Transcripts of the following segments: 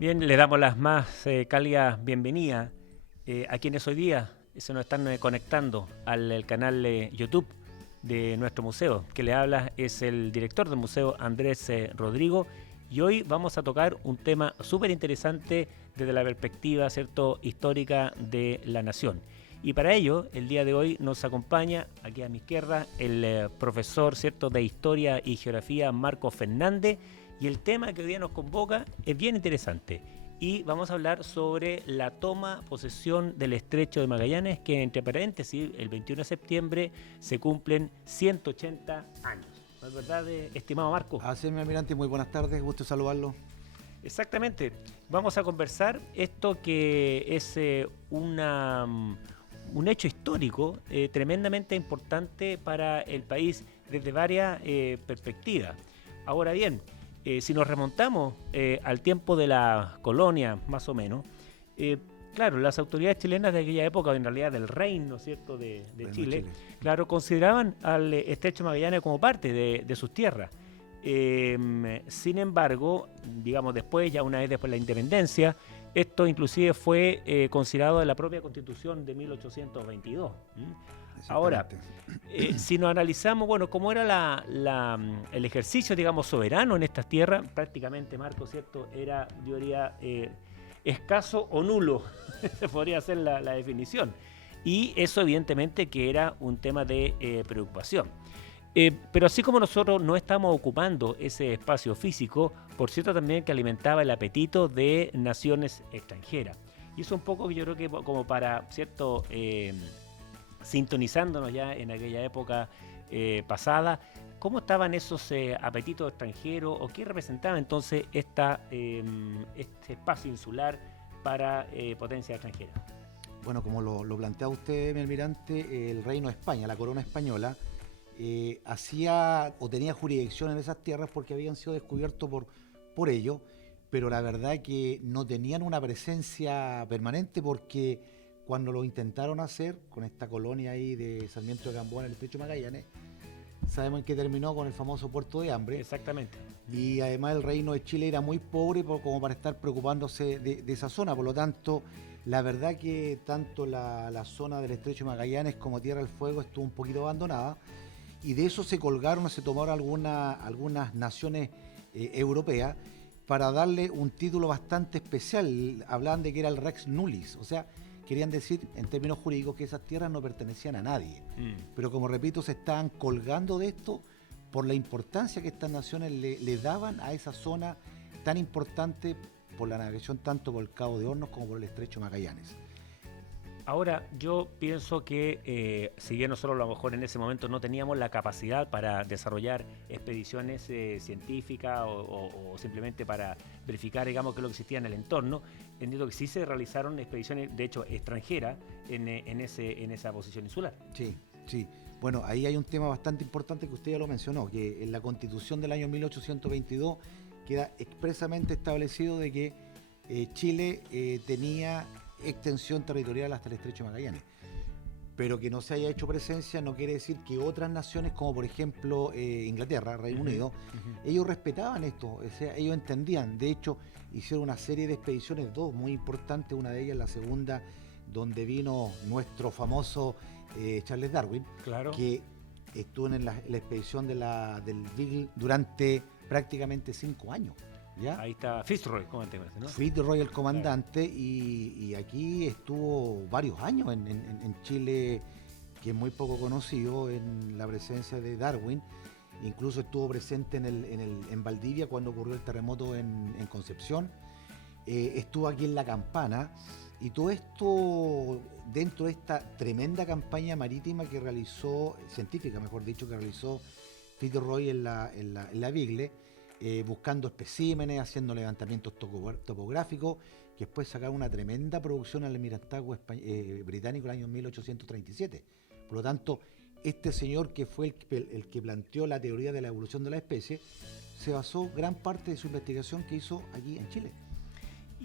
Bien, le damos las más cálidas bienvenidas a quienes hoy día se nos están conectando al canal YouTube de nuestro museo. Que le habla es el director del museo, Andrés Rodrigo, y hoy vamos a tocar un tema súper interesante desde la perspectiva, ¿cierto?, histórica de la nación. Y para ello, el día de hoy nos acompaña, aquí a mi izquierda, el profesor, ¿cierto?, de Historia y Geografía, Marco Fernández, y el tema que hoy día nos convoca es bien interesante. Y vamos a hablar sobre la toma, posesión del Estrecho de Magallanes, que entre paréntesis, el 21 de septiembre se cumplen 180 años. ¿No es verdad, estimado Marco? Así es, mi almirante, muy buenas tardes, gusto saludarlo. Exactamente. Vamos a conversar esto que es un hecho histórico tremendamente importante para el país desde varias perspectivas. Ahora bien, si nos remontamos al tiempo de la colonia, más o menos, eh, claro, las autoridades chilenas de aquella época, en realidad del reino, ¿cierto?, de Reino de Chile, Chile. claro, consideraban al Estrecho Magallanes como parte de sus tierras. Sin embargo, digamos después, ya una vez después de la independencia, esto inclusive fue considerado en la propia Constitución de 1822. Ahora, Exactamente. si nos analizamos, bueno, cómo era el ejercicio, digamos, soberano en estas tierras, prácticamente, Marco, ¿cierto? Era, yo diría, escaso o nulo, se podría hacer la definición. Y eso evidentemente que era un tema de preocupación. Pero así como nosotros no estamos ocupando ese espacio físico, por cierto también que alimentaba el apetito de naciones extranjeras. Y eso un poco yo creo que como para, ¿cierto? Sintonizándonos ya en aquella época pasada, ¿cómo estaban esos apetitos extranjeros o qué representaba entonces este espacio insular para potencias extranjeras? Bueno, como lo plantea usted, mi almirante, el Reino de España, la corona española, hacía o tenía jurisdicción en esas tierras porque habían sido descubiertos por ellos, pero la verdad que no tenían una presencia permanente porque cuando lo intentaron hacer con esta colonia ahí de Sarmiento de Gamboa en el Estrecho de Magallanes, sabemos en qué terminó con el famoso puerto de Hambre. Exactamente. Y además el reino de Chile era muy pobre como para estar preocupándose de esa zona. Por lo tanto, la verdad que tanto la zona del Estrecho de Magallanes como Tierra del Fuego estuvo un poquito abandonada. Y de eso se colgaron, se tomaron algunas naciones europeas para darle un título bastante especial. Hablaban de que era el Rex Nullis, o sea, querían decir en términos jurídicos que esas tierras no pertenecían a nadie. Pero como repito, se estaban colgando de esto por la importancia que estas naciones le daban a esa zona tan importante por la navegación tanto por el Cabo de Hornos como por el Estrecho de Magallanes. Ahora, yo pienso que si bien nosotros a lo mejor en ese momento no teníamos la capacidad para desarrollar expediciones científicas o simplemente para verificar, digamos, qué es lo que existía en el entorno, entiendo que sí se realizaron expediciones, de hecho, extranjeras en esa posición insular. Sí, sí. Bueno, ahí hay un tema bastante importante que usted ya lo mencionó, que en la Constitución del año 1822 queda expresamente establecido de que Chile tenía extensión territorial hasta el Estrecho de Magallanes. Pero que no se haya hecho presencia no quiere decir que otras naciones, como por ejemplo Inglaterra, Reino Unido, ellos respetaban esto, o sea, ellos entendían. De hecho, hicieron una serie de expediciones, dos muy importantes, una de ellas la segunda, donde vino nuestro famoso Charles Darwin, Claro. que estuvo en la expedición del Beagle durante prácticamente 5 años. ¿Ya? Ahí está Fitzroy, como te parece, ¿no? Fitzroy el Claro. comandante y aquí estuvo varios años en Chile, que es muy poco conocido en la presencia de Darwin. Incluso estuvo presente en Valdivia cuando ocurrió el terremoto en Concepción. Estuvo aquí en La Campana. Y todo esto dentro de esta tremenda campaña marítima que realizó, científica mejor dicho, que realizó Fitzroy en la Beagle, buscando especímenes, haciendo levantamientos topográficos, que después sacaron una tremenda producción al almirantazgo británico en el año 1837. Por lo tanto, este señor que fue el que planteó la teoría de la evolución de la especie, se basó gran parte de su investigación que hizo aquí en Chile.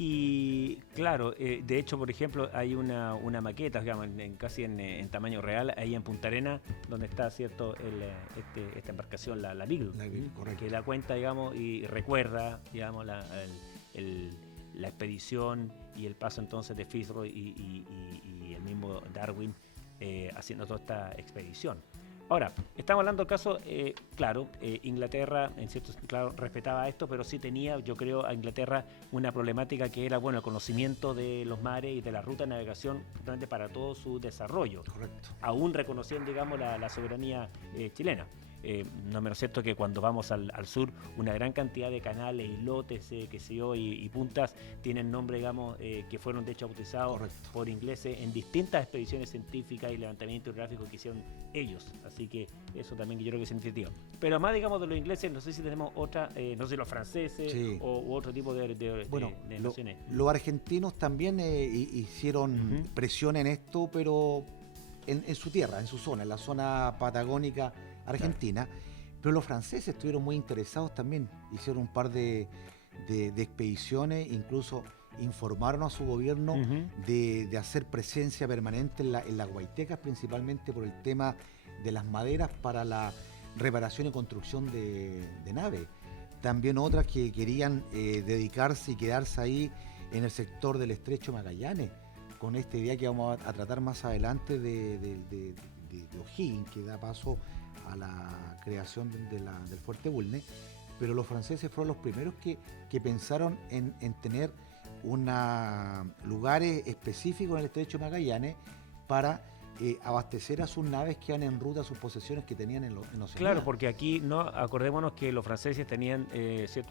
Y claro, de hecho, por ejemplo, hay una maqueta, digamos, casi en tamaño real, ahí en Punta Arena, donde está, ¿cierto?, esta embarcación, la Beagle, Correcto. que da cuenta, digamos, y recuerda, digamos, el, la expedición y el paso entonces de Fitzroy y el mismo Darwin haciendo toda esta expedición. Ahora, estamos hablando del caso, Inglaterra, en cierto claro, respetaba esto, pero sí tenía, yo creo, a Inglaterra una problemática que era, el conocimiento de los mares y de la ruta de navegación justamente para todo su desarrollo. Correcto. Aún reconociendo, digamos, la soberanía chilena. No menos cierto que cuando vamos al sur, una gran cantidad de canales, islotes, y puntas tienen nombre, digamos, que fueron de hecho bautizados Correcto. por ingleses en distintas expediciones científicas y levantamientos geográficos que hicieron ellos. Así que eso también yo creo que es significativo. Pero además, digamos, de los ingleses, no sé si tenemos otra, no sé, los franceses u otro tipo de naciones. Los argentinos también hicieron presión en esto, pero en su tierra, en su zona, en la zona patagónica argentina, pero los franceses estuvieron muy interesados también, hicieron un par de expediciones, incluso informaron a su gobierno de hacer presencia permanente en las Guaitecas, principalmente por el tema de las maderas para la reparación y construcción de naves. También otras que querían dedicarse y quedarse ahí en el sector del Estrecho Magallanes, con esta idea que vamos a tratar más adelante de O'Higgins, que da paso a la creación del Fuerte Bulnes, pero los franceses fueron los primeros que pensaron en tener lugares específicos en el Estrecho de Magallanes para abastecer a sus naves que iban en ruta a sus posesiones que tenían en Oceanía. Claro, porque aquí acordémonos que los franceses tenían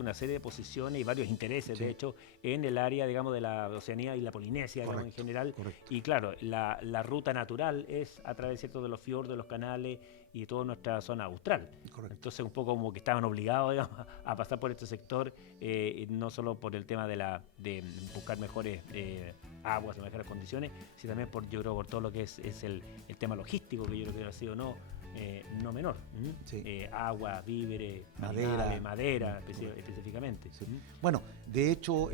una serie de posiciones y varios intereses, de hecho, en el área, digamos, de la Oceanía y la Polinesia, digamos, en general. Correcto. Y claro, la ruta natural es a través, ¿cierto?, de los fiordos, de los canales y toda nuestra zona austral. Correcto. Entonces, un poco como que estaban obligados, digamos, a pasar por este sector, no solo por el tema de buscar mejores aguas y mejores condiciones, sino también yo creo por todo lo que es el tema logístico, que yo creo que ha sido no menor. Sí. Agua, víveres, madera específicamente. Sí. Bueno, de hecho,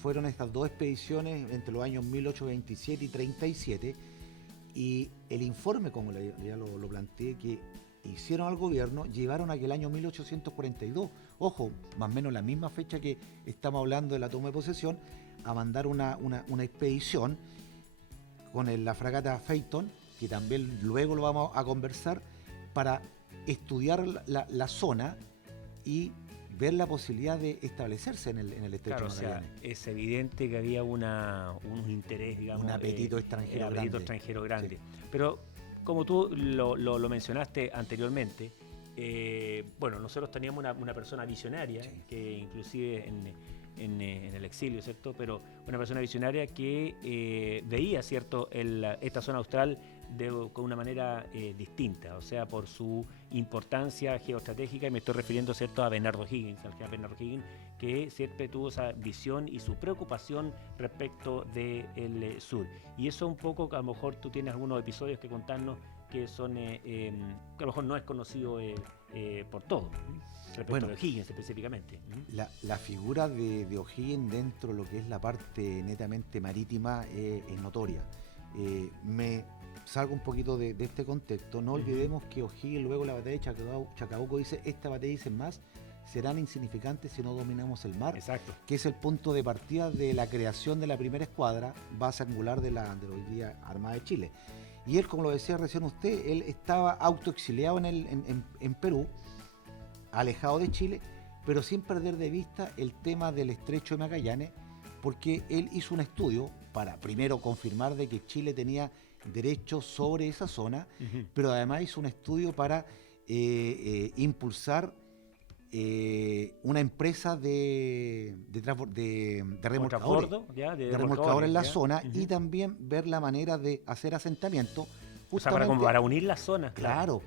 fueron estas dos expediciones entre los años 1827 y 37, y el informe, como ya lo planteé, que hicieron al gobierno, llevaron a que el año 1842, ojo, más o menos la misma fecha que estamos hablando de la toma de posesión, a mandar una expedición con la fragata Phaeton, que también luego lo vamos a conversar, para estudiar la zona y ver la posibilidad de establecerse en el Estrecho de Magallanes. Es evidente que había un interés, digamos, un apetito extranjero grande. Sí. Pero como tú lo mencionaste anteriormente, nosotros teníamos una persona visionaria, que inclusive en el exilio, ¿cierto? Pero una persona visionaria que veía, ¿cierto?, esta zona austral con una manera distinta, o sea, por su importancia geoestratégica, y me estoy refiriendo, ¿cierto?, a Bernardo O'Higgins, al general Bernardo O'Higgins, que siempre tuvo esa visión y su preocupación respecto del sur. Y eso un poco, a lo mejor tú tienes algunos episodios que contarnos que son que a lo mejor no es conocido por todos, respecto de O'Higgins específicamente. La figura de O'Higgins dentro de lo que es la parte netamente marítima es notoria. Me salgo un poquito de este contexto. No olvidemos que O'Higgins, luego de la batalla de Chacabuco, dice: esta batalla, dicen más, serán insignificantes si no dominamos el mar. Exacto. Que es el punto de partida de la creación de la primera escuadra, base angular de la hoy día Armada de Chile. Y él, como lo decía recién usted, él estaba autoexiliado en Perú, alejado de Chile, pero sin perder de vista el tema del Estrecho de Magallanes, porque él hizo un estudio para primero confirmar de que Chile tenía derechos sobre esa zona, pero además hizo un estudio para impulsar una empresa de remolcadores en la zona, y también ver la manera de hacer asentamiento. O sea, para unir las zonas. Claro.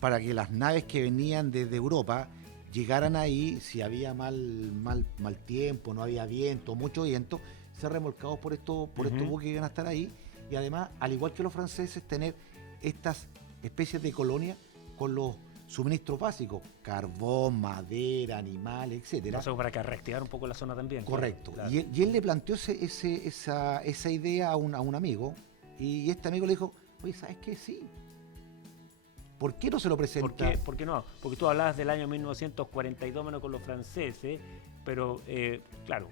Para que las naves que venían desde Europa llegaran ahí, si había mal tiempo, no había viento, mucho viento, ser remolcados por estos buques que iban a estar ahí, y además, al igual que los franceses, tener estas especies de colonias con los suministros básicos, carbón, madera, animales, etcétera. Eso para que reactivar un poco la zona también. Correcto. Claro. Y él le planteó esa idea a un amigo, y este amigo le dijo: oye, ¿sabes qué? Sí. ¿Por qué no se lo presenta? ¿Por qué no? Porque tú hablabas del año 1942 menos con los franceses, pero claro,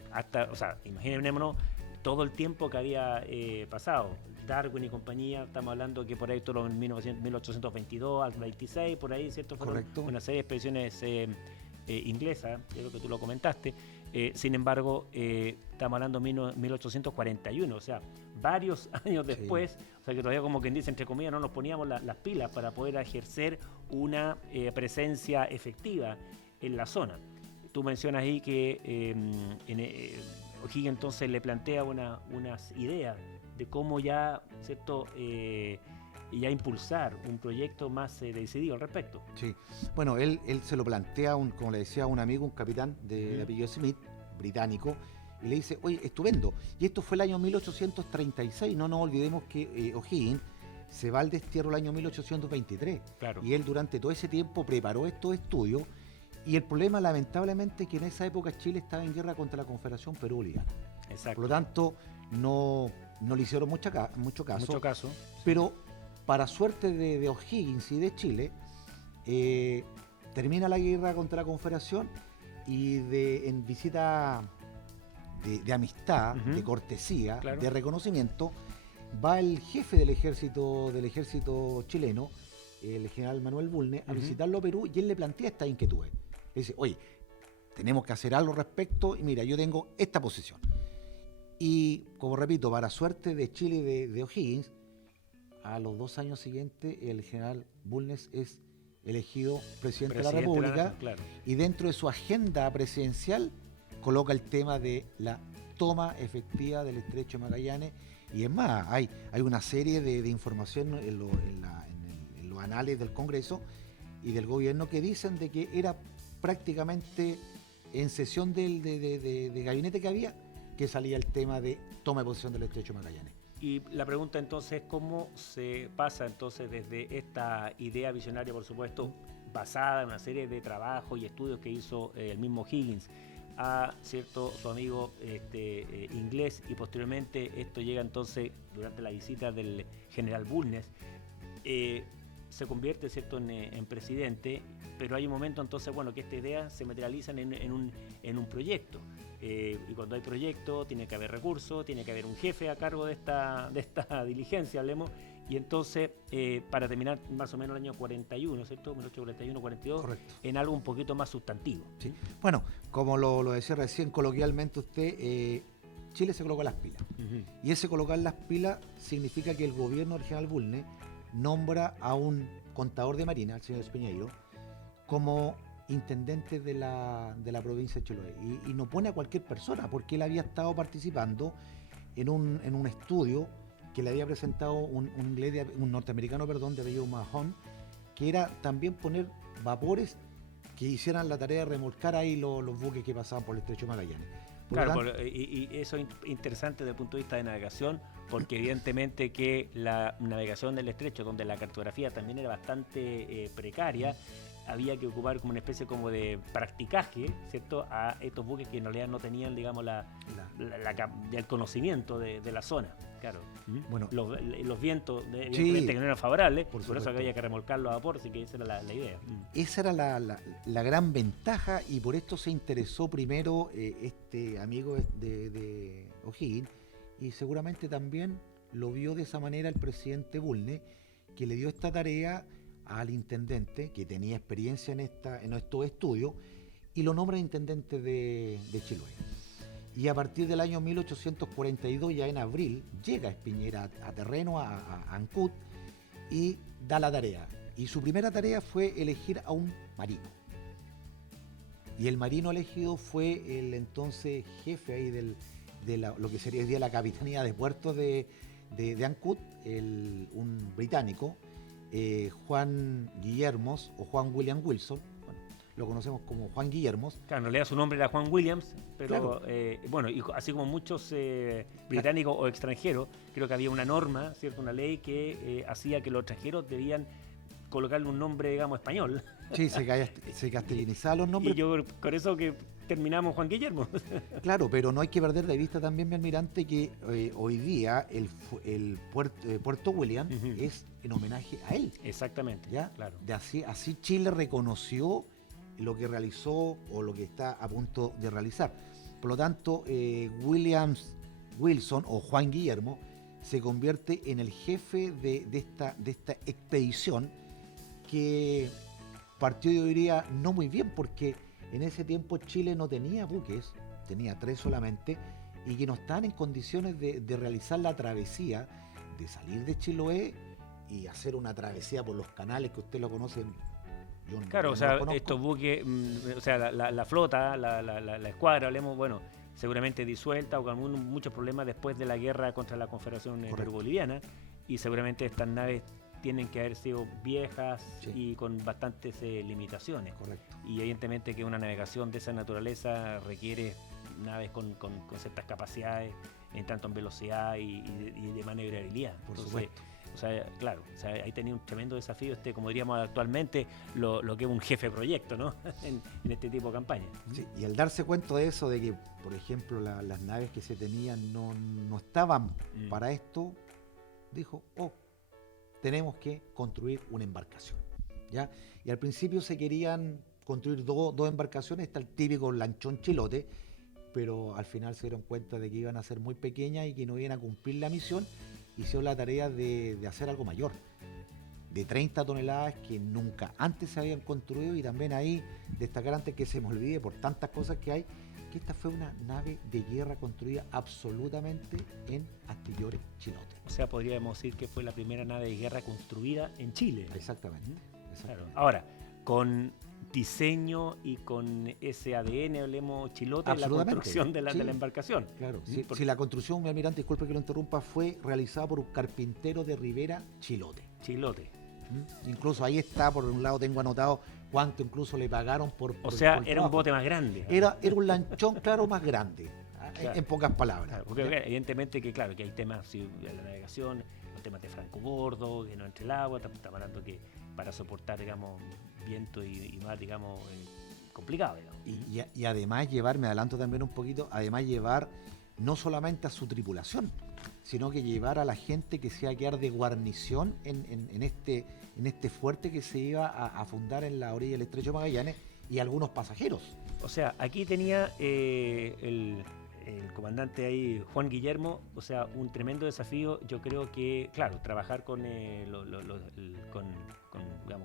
imaginémonos todo el tiempo que había pasado. Darwin y compañía, estamos hablando que por ahí todo en 1822 al 26, por ahí, ¿cierto? Fueron Correcto. una serie de expediciones inglesas, creo que tú lo comentaste. Sin embargo, estamos hablando de 1841, o sea, varios años después, sí. O sea que todavía, como quien dice, entre comillas, no nos poníamos las pilas para poder ejercer una presencia efectiva en la zona. Tú mencionas ahí que O'Higgins entonces le plantea unas ideas de cómo ya, ¿cierto?, ya impulsar un proyecto más decidido al respecto. Sí, bueno, él se lo plantea, como le decía a un amigo, un capitán de apellido Smith, británico, y le dice, oye, estupendo. Y esto fue el año 1836, no nos olvidemos que O'Higgins se va al destierro el año 1823. Claro. Y él durante todo ese tiempo preparó estos estudios, y el problema lamentablemente es que en esa época Chile estaba en guerra contra la Confederación Perú-Boliviana. Exacto. Por lo tanto, no le hicieron mucho caso. Sí. Pero para suerte de O'Higgins y de Chile, termina la guerra contra la Confederación y en visita de amistad, de cortesía, claro, de reconocimiento, va el jefe del ejército chileno, el general Manuel Bulnes, a visitarlo a Perú, y él le plantea estas inquietudes. Le dice, oye, tenemos que hacer algo al respecto, y mira, yo tengo esta posición. Y, como repito, para suerte de Chile y de O'Higgins, a los 2 años siguientes el general Bulnes es elegido presidente de la República, claro, y dentro de su agenda presidencial coloca el tema de la toma efectiva del Estrecho de Magallanes. Y es más, hay una serie de información en los anales del Congreso y del gobierno que dicen de que era prácticamente en sesión de gabinete que había, que salía el tema de toma de posesión del Estrecho de Magallanes. Y la pregunta entonces es cómo se pasa entonces desde esta idea visionaria, por supuesto, basada en una serie de trabajos y estudios que hizo el mismo Higgins, a su amigo inglés, y posteriormente esto llega entonces durante la visita del general Bulnes, se convierte, ¿cierto?, en presidente, pero hay un momento entonces, bueno, que esta idea se materializa en un proyecto. Y cuando hay proyecto tiene que haber recursos, tiene que haber un jefe a cargo de esta diligencia, hablemos, y entonces para terminar más o menos el año 41, ¿cierto? 1841-42, correcto, en algo un poquito más sustantivo. Sí. Bueno, como lo decía recién coloquialmente usted, Chile se colocó las pilas. Y ese colocar las pilas significa que el gobierno del general Bulnes nombra a un contador de marina, el señor Espeñeiro, como intendente de la provincia de Chiloé, y no pone a cualquier persona, porque él había estado participando en un estudio que le había presentado un norteamericano, de apellido Mahon, que era también poner vapores que hicieran la tarea de remolcar ahí los buques que pasaban por el Estrecho de Magallanes. Y eso es interesante desde el punto de vista de navegación, porque evidentemente que la navegación del estrecho, donde la cartografía también era bastante precaria, había que ocupar como una especie como de practicaje, ¿cierto?, a estos buques que en realidad no tenían, digamos, el conocimiento de la zona. Claro. Bueno, los vientos, evidentemente, que no eran favorables, por eso había que remolcarlo a vapor, así que esa era la idea. Esa era la gran ventaja, y por esto se interesó primero este amigo de O'Higgins, y seguramente también lo vio de esa manera el presidente Bulnes, que le dio esta tarea al intendente, que tenía experiencia en estos estudios, y lo nombra intendente de Chiloé. Y a partir del año 1842, ya en abril, llega Espiñera a terreno, a Ancud, y da la tarea. Y su primera tarea fue elegir a un marino. Y el marino elegido fue el entonces jefe ahí de lo que sería hoy día la Capitanía de Puertos de Ancud, un británico, Juan Guillermos o Juan William Wilson. Bueno, lo conocemos como Juan Guillermos. Claro, en realidad su nombre era Juan Williams, pero claro, bueno, y así como muchos británicos o extranjeros, creo que había una norma, ¿cierto?, una ley que hacía que los extranjeros debían colocarle un nombre, digamos, español. Sí, se castellanizaban los Y nombres. yo con eso que terminamos Juan Guillermo. Claro, pero no hay que perder de vista también, mi almirante, que hoy día Puerto William Ujú. es en homenaje a él. Exactamente, ¿Ya? claro. Así Chile reconoció lo que realizó o lo que está a punto de realizar. Por lo tanto, Wilson o Juan Guillermo se convierte en el jefe de esta expedición que partió, yo diría, no muy bien, porque en ese tiempo Chile no tenía buques, tenía 3 solamente, y que no estaban en condiciones de realizar la travesía, de salir de Chiloé y hacer una travesía por los canales que usted lo conoce. Claro, Yo o no sea, los conozco. estos buques, o sea, la flota, la escuadra, hablemos, bueno, seguramente disuelta o con muchos problemas después de la guerra contra la Confederación Correcto. Perú-Boliviana, y seguramente estas naves tienen que haber sido viejas Sí. y con bastantes limitaciones. Correcto. Y evidentemente que una navegación de esa naturaleza requiere naves con ciertas capacidades, en tanto en velocidad y de maniobrabilidad. Por Entonces, supuesto. o sea, claro, o sea, ahí tenía un tremendo desafío, como diríamos actualmente, lo que es un jefe de proyecto, ¿no? en este tipo de campaña. Sí, y al darse cuenta de eso, de que, por ejemplo, las naves que se tenían no estaban para esto, dijo, tenemos que construir una embarcación, ¿ya? Y al principio se querían construir dos embarcaciones, está el típico lanchón chilote, pero al final se dieron cuenta de que iban a ser muy pequeñas y que no iban a cumplir la misión, hicieron la tarea de hacer algo mayor, de 30 toneladas que nunca antes se habían construido. Y también ahí destacar, antes que se me olvide por tantas cosas que hay, que esta fue una nave de guerra construida absolutamente en Astillores Chilote. O sea, podríamos decir que fue la primera nave de guerra construida en Chile. Exactamente. Claro. Ahora, con diseño y con ese ADN, hablemos chilote, en la construcción de la embarcación. Claro. Si la construcción, mi almirante, disculpe que lo interrumpa, fue realizada por un carpintero de Rivera Chilote. Chilote. Incluso ahí está, por un lado tengo anotado cuánto incluso le pagaron por O sea, por el era un trabajo. bote más grande. Era un lanchón, claro, más grande, Claro. en pocas palabras. Claro, porque evidentemente que, claro, que hay temas de la navegación, los temas de francobordo, que no entre el agua, estamos hablando que para soportar, digamos, viento y mar, digamos, complicado, digamos. Y además llevar, me adelanto también un poquito, además llevar no solamente a su tripulación, sino que llevar a la gente que se iba a quedar de guarnición en este fuerte que se iba a fundar en la orilla del Estrecho de Magallanes, y algunos pasajeros. O sea, aquí tenía el comandante ahí, Juan Guillermo, o sea, un tremendo desafío. Yo creo que, claro, trabajar con digamos,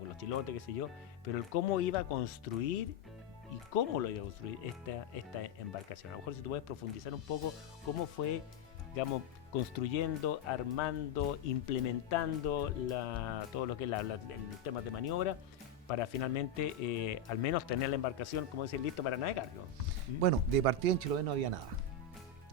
con los chilotes, qué sé yo, pero el cómo iba a construir y cómo lo iba a construir esta embarcación. A lo mejor si tú puedes profundizar un poco cómo fue, digamos, construyendo, armando, implementando todo lo que es el tema de maniobra, para finalmente al menos tener la embarcación, como dicen, listo para navegar, ¿no? Bueno, de partida en Chiloé no había nada.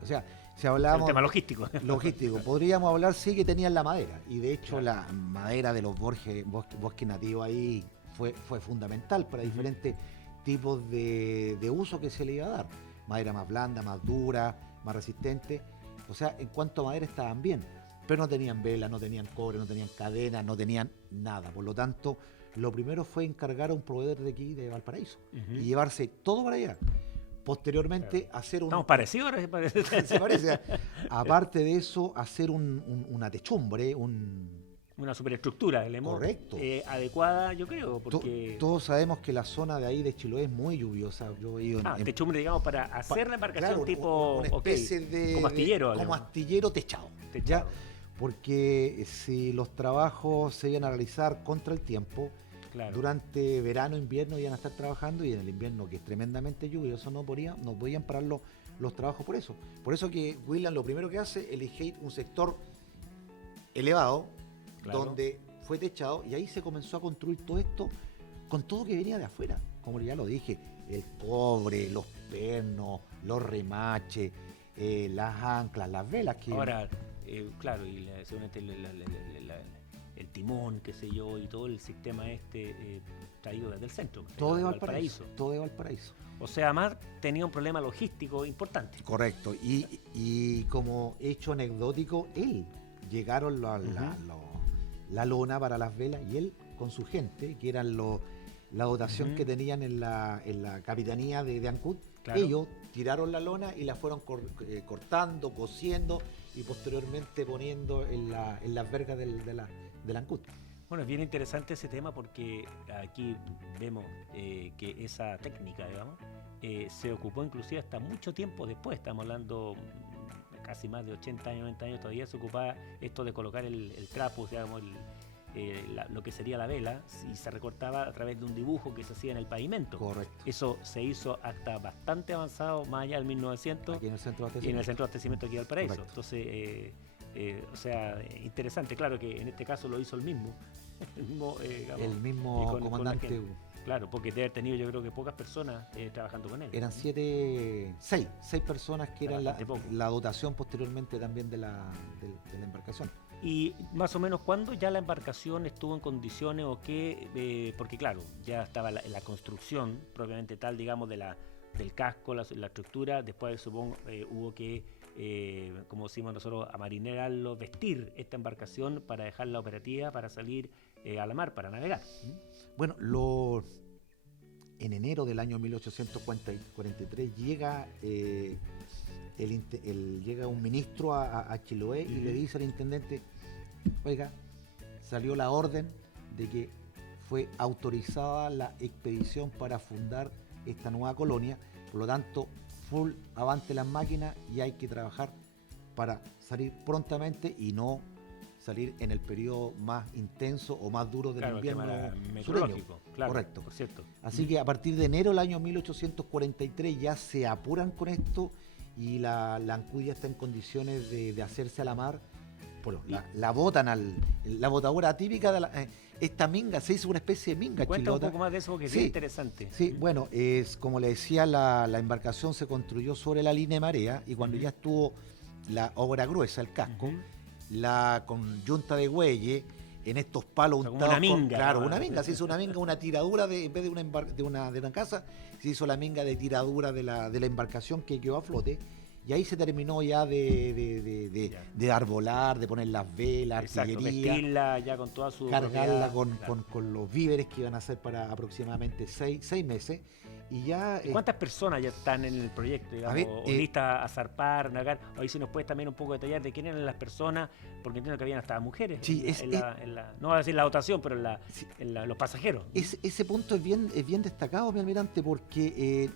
O sea, si hablábamos... El tema logístico. Logístico. Podríamos hablar, sí, que tenían la madera. Y de hecho la madera de los bosques nativos ahí fue fundamental para diferentes tipos de uso que se le iba a dar. Madera más blanda, más dura, más resistente. O sea, en cuanto a madera estaban bien. Pero no tenían vela, no tenían cobre, no tenían cadena, no tenían nada. Por lo tanto, lo primero fue encargar a un proveedor de aquí, de Valparaíso, y llevarse todo para allá. Posteriormente, hacer un... Estamos parecidos ahora, parece. Se parece. Aparte de eso, hacer una techumbre, una superestructura, hablemos. Correcto. Adecuada, yo creo, porque... Todos sabemos que la zona de ahí de Chiloé es muy lluviosa. Yo he ido techumbre, digamos, para hacer la embarcación, claro, tipo... una especie como astillero. Como astillero techado. ¿Ya? Porque si los trabajos se iban a realizar contra el tiempo, claro, durante verano, invierno iban a estar trabajando, y en el invierno, que es tremendamente lluvioso, no podían parar los trabajos por eso. Por eso que William lo primero que hace, elige un sector elevado, claro, donde fue techado, y ahí se comenzó a construir todo esto con todo que venía de afuera. Como ya lo dije, el cobre, los pernos, los remaches, las anclas, las velas que... Ahora, claro, y seguramente el timón, qué sé yo, y todo el sistema traído desde el centro. Todo de Valparaíso. Todo de Valparaíso. O sea, además tenía un problema logístico importante. Correcto. Y como hecho anecdótico, llegaron la lona para las velas, y él con su gente, que eran la dotación que tenían en la capitanía de Ancud. Claro. Ellos tiraron la lona y la fueron cortando, cosiendo y posteriormente poniendo en las vergas del Ancud. Bueno, es bien interesante ese tema porque aquí vemos que esa técnica, digamos, se ocupó inclusive hasta mucho tiempo después. Estamos hablando casi más de 80 años, 90 años, todavía se ocupaba esto de colocar el trapo, digamos, lo que sería la vela, y se recortaba a través de un dibujo que se hacía en el pavimento. Correcto. Eso se hizo hasta bastante avanzado, más allá del 1900, Aquí en el centro de y en abastecimiento. el centro de abastecimiento aquí al Paraíso. Correcto. Entonces, o sea, interesante, claro que en este caso lo hizo el mismo, digamos, El mismo con la comandante. gente. Claro, porque debe haber tenido yo creo que pocas personas trabajando con él. Eran seis personas que eran Bastante poco. la dotación posteriormente también de la embarcación. Y más o menos, ¿cuándo ya la embarcación estuvo en condiciones o qué? Porque claro, ya estaba la construcción propiamente tal, digamos, del casco, la estructura. Después, supongo, hubo que, como decimos nosotros, amarinerarlo, vestir esta embarcación para dejarla operativa, para salir a la mar, para navegar. Bueno, en enero del año 1843 llega llega un ministro a Chiloé y le dice al intendente: oiga, salió la orden de que fue autorizada la expedición para fundar esta nueva colonia, por lo tanto, full avante las máquinas y hay que trabajar para salir prontamente y no salir en el periodo más intenso o más duro del Claro, invierno el tema sureño. meteorológico, claro, Correcto. por cierto. Así que a partir de enero del año 1843 ya se apuran con esto y la Ancud ya está en condiciones de hacerse a la mar. Bueno, la botan la botadura típica de esta minga, se hizo una especie de minga Cuenta chilota. un poco más de eso porque es Sí, bien interesante. Sí, bueno, es como le decía, la embarcación se construyó sobre la línea de marea y cuando ya estuvo la obra gruesa, el casco, con yunta de güeyes, en estos palos O sea, como untados una minga, claro, ¿no? una minga, se hizo una minga, una tiradura en vez de una casa, se hizo la minga de tiradura de la embarcación que quedó a flote. Y ahí se terminó ya de arbolar, de poner las velas, Exacto, artillería, vestirla ya con toda su cargarla propiedad. con los víveres que iban a ser para aproximadamente 6 meses. Y ya. ¿Cuántas personas ya están en el proyecto, digamos, ver, o listas a zarpar, navegar? Ahí si nos puedes también un poco detallar de quién eran las personas, porque entiendo que habían hasta mujeres. Sí, no voy a decir la dotación, pero Sí. los pasajeros. Ese punto es bien destacado, mi almirante, porque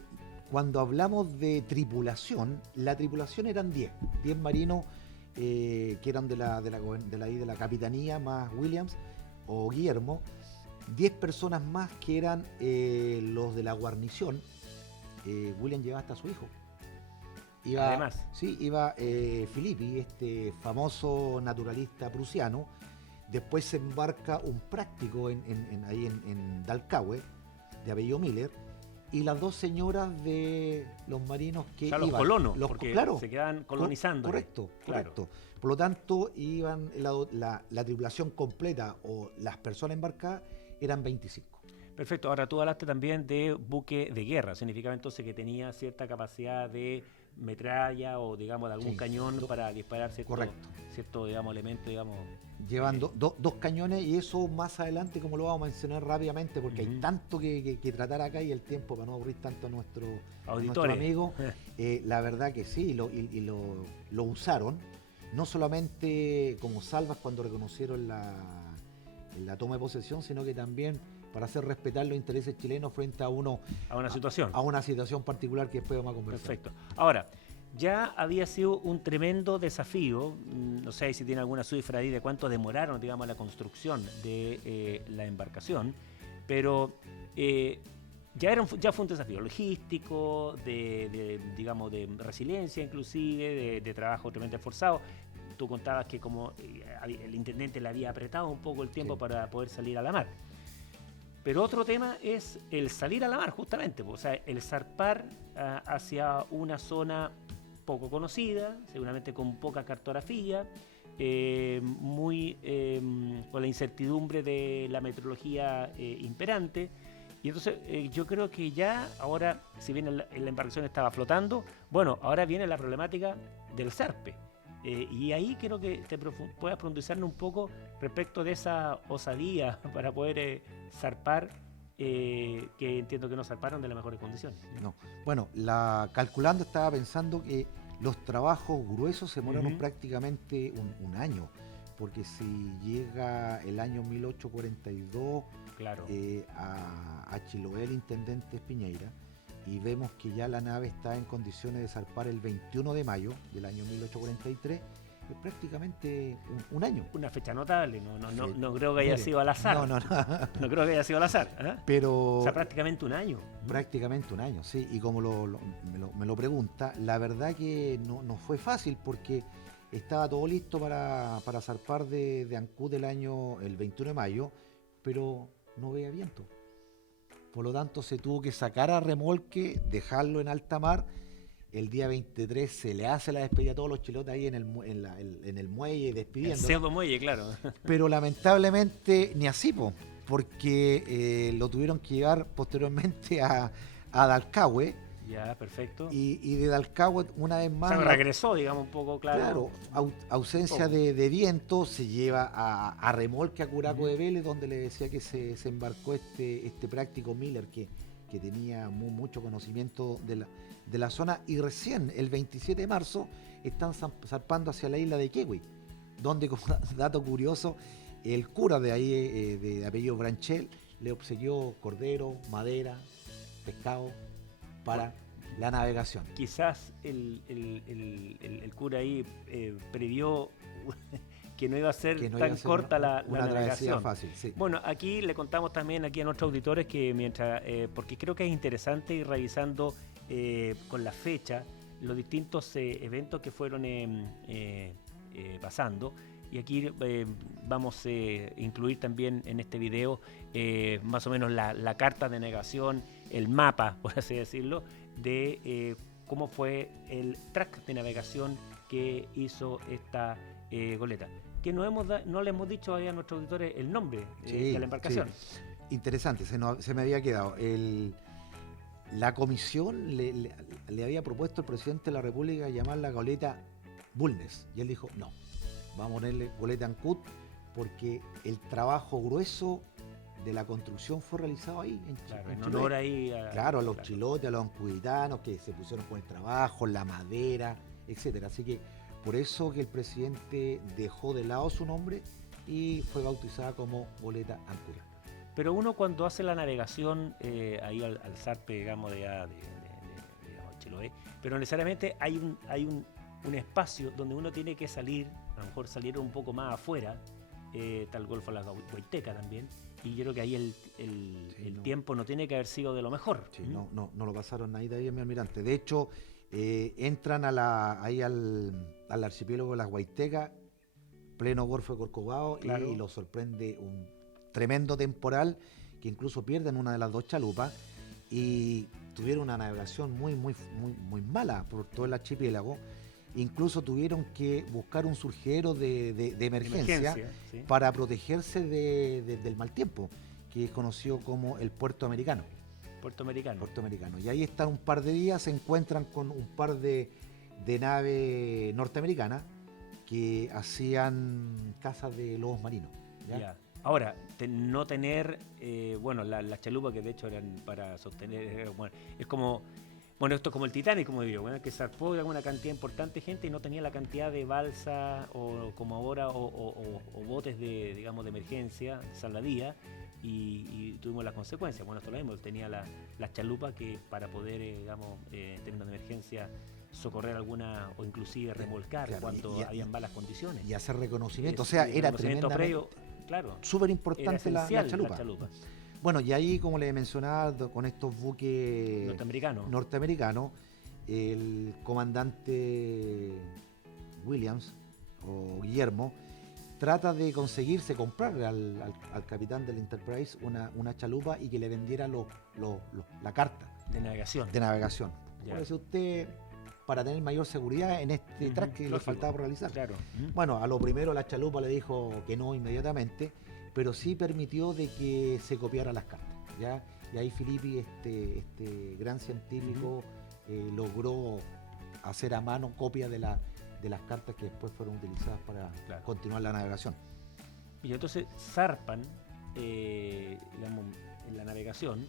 cuando hablamos de tripulación, la tripulación eran 10 marinos que eran de la capitanía, más Williams o Guillermo, 10 personas más que eran los de la guarnición. William llevaba hasta su hijo. Además. Sí, iba Filippi, este famoso naturalista prusiano. Después se embarca un práctico ahí en Dalcahue, de apellido Miller, y las dos señoras de los marinos que O sea, iban. los colonos, porque claro, se quedan colonizando. Correcto. Claro. Por lo tanto, iban la tripulación completa o las personas embarcadas eran 25. Perfecto. Ahora tú hablaste también de buque de guerra. Significaba entonces que tenía cierta capacidad de metralla o, digamos, de algún cañón para disparar cierto digamos, elemento, digamos. Llevan dos cañones y eso más adelante, como lo vamos a mencionar rápidamente, porque hay tanto que tratar acá y el tiempo para no aburrir tanto a nuestro amigo. La verdad que sí, lo usaron, no solamente como salvas cuando reconocieron la toma de posesión, sino que también para hacer respetar los intereses chilenos frente a una situación particular que después vamos a conversar. Perfecto. Ahora, ya había sido un tremendo desafío, no sé si tiene alguna cifra ahí de cuánto demoraron, digamos, la construcción de la embarcación, pero ya fue un desafío logístico, digamos, de resiliencia inclusive, de trabajo tremendamente esforzado. Tú contabas que como el intendente le había apretado un poco el tiempo para poder salir a la mar. Pero otro tema es el salir a la mar, justamente, o sea, el zarpar hacia una zona poco conocida, seguramente con poca cartografía, con la incertidumbre de la meteorología imperante. Y entonces yo creo que ya ahora, si bien la embarcación estaba flotando, bueno, ahora viene la problemática del zarpe. Y ahí quiero que te puedas profundizarnos un poco respecto de esa osadía para poder zarpar que entiendo que no zarparon de las mejores condiciones. No. Bueno, calculando estaba pensando que los trabajos gruesos se demoraron prácticamente un año, porque si llega el año 1842 Claro. A Chiloé, el intendente Piñeira, y vemos que ya la nave está en condiciones de zarpar el 21 de mayo del año 1843, es prácticamente un año. Una fecha notable, no, Sí. no creo que haya sido al azar. No. No creo que haya sido al azar. ¿Eh? Pero o sea, prácticamente un año. prácticamente un año, sí. Y como me lo pregunta, la verdad que no fue fácil porque estaba todo listo para zarpar de Ancud el 21 de mayo, pero no veía viento. Por lo tanto, se tuvo que sacar a remolque, dejarlo en alta mar. El día 23 se le hace la despedida a todos los chilotes ahí en el muelle, despidiendo. El pseudo muelle, claro. Pero lamentablemente ni así, porque lo tuvieron que llevar posteriormente a Dalcahue. Ya, perfecto. Y de Dalcahue, una vez más. O sea, regresó, digamos, un poco, claro. Claro, ausencia de viento, se lleva a remolque a Curaco de Vélez, donde le decía que se embarcó este práctico Miller, que tenía mucho conocimiento de la zona, y recién el 27 de marzo están zarpando hacia la isla de Quehue, donde, como dato curioso, el cura de ahí, de apellido Branchel, le obsequió cordero, madera, pescado para la navegación. Quizás el cura ahí previó que no iba a ser tan corta la navegación. Fácil, sí. Bueno, aquí le contamos también aquí a nuestros auditores que mientras, porque creo que es interesante ir revisando con la fecha los distintos eventos que fueron pasando. Y aquí vamos a incluir también en este video más o menos la carta de navegación, el mapa, por así decirlo, de cómo fue el track de navegación que hizo esta goleta. Que no le hemos dicho ahí a nuestros auditores el nombre de la embarcación. Sí. Interesante, se me había quedado. La comisión le había propuesto al presidente de la República llamar la goleta Bulnes, y él dijo no. Vamos a ponerle goleta Ancud porque el trabajo grueso de la construcción fue realizado ahí en honor ahí a los chilotes, a los ancuditanos que se pusieron con el trabajo, la madera, etcétera. Así que por eso que el presidente dejó de lado su nombre y fue bautizada como goleta Ancud. Pero uno cuando hace la navegación ahí al zarpe, digamos, de Chiloé, pero necesariamente hay un espacio donde uno tiene que salir, a lo mejor salir un poco más afuera, está el Golfo de la Guaiteca también, y yo creo que ahí el tiempo no tiene que haber sido de lo mejor. Sí, no lo pasaron ahí de ahí, mi almirante. De hecho, entran ahí al archipiélago de las Guaitecas, pleno Golfo de Corcovado, claro. Y lo sorprende un tremendo temporal que incluso pierden una de las dos chalupas y tuvieron una navegación muy mala por todo el archipiélago. Incluso tuvieron que buscar un surgidero de emergencia sí. Para protegerse del mal tiempo, que es conocido como el Puerto Americano. Puerto Americano. Y ahí están un par de días, se encuentran con un par de naves norteamericanas que hacían cazas de lobos marinos. ¿Ya? Ahora, no tener, las chalupas que de hecho eran para sostener, es como... Bueno, esto es como el Titanic, como digo, que zarpó de una cantidad importante de gente y no tenía la cantidad de balsa o como ahora o botes de emergencia, salvadía, y tuvimos las consecuencias. Bueno, esto lo mismo, tenía la chalupa que para poder, en términos de emergencia, socorrer alguna o inclusive remolcar cuando habían malas condiciones. Y hacer reconocimiento, era tremendamente, súper importante la chalupa. Bueno, y ahí, como les mencionaba, con estos buques norteamericanos, el comandante Williams, o Guillermo, trata de conseguirse comprar al capitán del Enterprise una chalupa y que le vendiera la carta de navegación. Puede ser usted, para tener mayor seguridad en este track que le faltaba por realizar. Claro. Bueno, a lo primero la chalupa le dijo que no inmediatamente, pero sí permitió de que se copiaran las cartas, ¿ya? Y ahí Filippi, este gran científico, logró hacer a mano copia de las cartas que después fueron utilizadas para continuar la navegación. Y entonces zarpan, la navegación.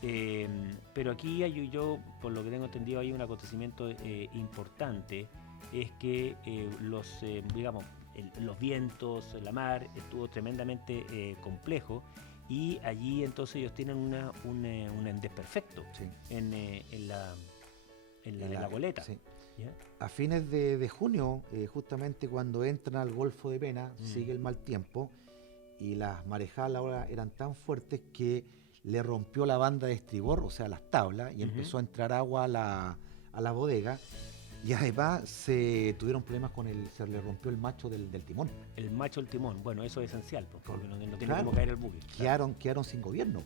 Pero aquí yo, por lo que tengo entendido, hay un acontecimiento importante, es que los vientos, la mar, estuvo tremendamente complejo, y allí entonces ellos tienen un desperfecto Sí. en la goleta. Sí. ¿Ya? A fines de junio, justamente cuando entran al Golfo de Pena, sigue el mal tiempo y las marejadas ahora eran tan fuertes que le rompió la banda de estribor, o sea, las tablas, y empezó a entrar agua a la bodega. Y además se tuvieron problemas se le rompió el macho del timón. El macho del timón, bueno, eso es esencial, porque no tiene Claro, cómo caer el buque. quedaron sin gobierno.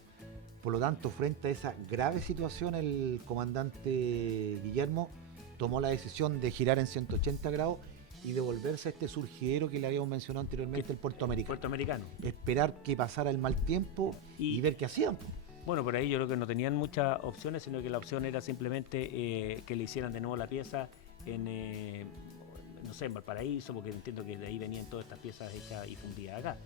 Por lo tanto, frente a esa grave situación, el comandante Guillermo tomó la decisión de girar en 180 grados y devolverse a este surgidero que le habíamos mencionado anteriormente, el Puerto Americano. Puerto Americano. Esperar que pasara el mal tiempo y ver qué hacían. Bueno, por ahí yo creo que no tenían muchas opciones, sino que la opción era simplemente que le hicieran de nuevo la pieza en Valparaíso, porque entiendo que de ahí venían todas estas piezas hechas y fundidas acá.